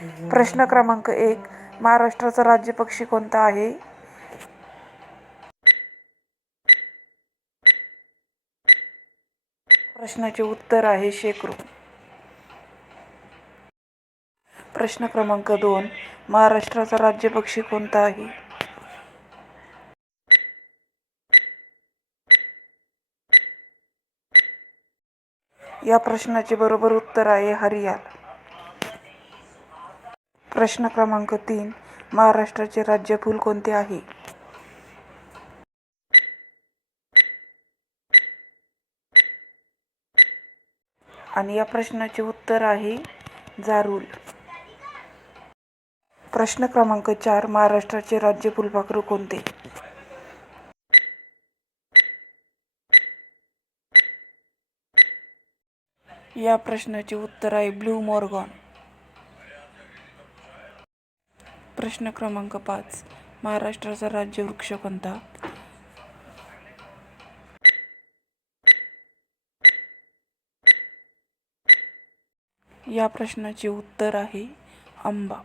प्रश्न क्रमांक एक महाराष्ट्राचा राज्य पक्षी कोणता आहे? प्रश्नाचे उत्तर आहे शेकरू प्रश्न क्रमांक दोन महाराष्ट्राचा राज्य पक्षी कोणता आहे? या प्रश्नाचे बरोबर उत्तर आहे हरियाल प्रश्न क्रमांक तीन महाराष्ट्राचे राज्य फूल कोणते आहे? आणि या प्रश्नाचे उत्तर आहे जारूल. प्रश्न क्रमांक चार महाराष्ट्राचे राज्य फुलपाखरू कोणते? या प्रश्नाचे उत्तर आहे ब्लू मॉर्गॉन. प्रश्न क्रमांक पाच. महाराष्ट्राचा राज्य वृक्ष कोणता? या प्रश्नाचे उत्तर आहे आंबा.